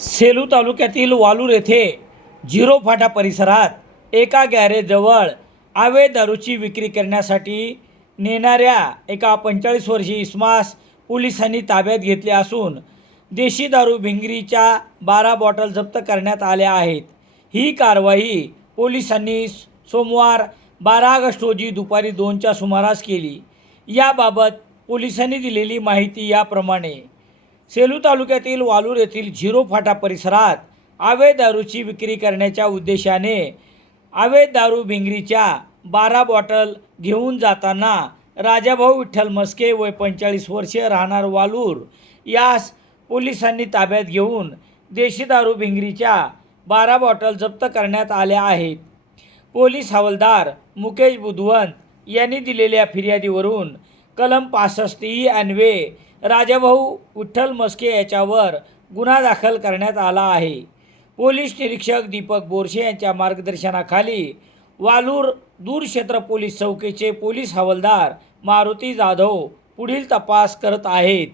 सेलू तालुक्यातील वालूर येथे झिरो फाटा परिसरात एका गॅरेजजवळ आवे दारूची विक्री करण्यासाठी नेणाऱ्या एका पंचेचाळीस वर्षी इस्मास पोलिसांनी ताब्यात घेतले असून देशी दारू भिंगरीच्या बारा बॉटल जप्त करण्यात आल्या आहेत. ही कारवाई पोलिसांनी सोमवार बारा ऑगस्ट रोजी दुपारी दोनच्या सुमारास केली. याबाबत पोलिसांनी दिलेली माहिती याप्रमाणे सेलू तालुक्यातील वालूर येथील झिरो फाटा परिसरात अवैध दारूची विक्री करण्याच्या उद्देशाने अवैध दारू भिंगरीच्या बारा बॉटल घेऊन जाताना राजाभाऊ विठ्ठल मस्के वय पंचेचाळीस वर्षे राहणार वालूर यास पोलिसांनी ताब्यात घेऊन देशी दारू भिंगरीच्या बारा बॉटल जप्त करण्यात आल्या आहेत. पोलीस हवालदार मुकेश बुधवंत यांनी दिलेल्या फिर्यादीवरून कलम पासष्ट ई अन्वे राजाभाऊ विठ्ठल मस्के याच्यावर गुन्हा दाखल करण्यात आला आहे. पोलीस निरीक्षक दीपक बोरशे यांच्या मार्गदर्शनाखाली वालूर दूरक्षेत्र पोलीस चौकीचे पोलीस हवालदार मारुती जाधव पुढील तपास करत आहेत.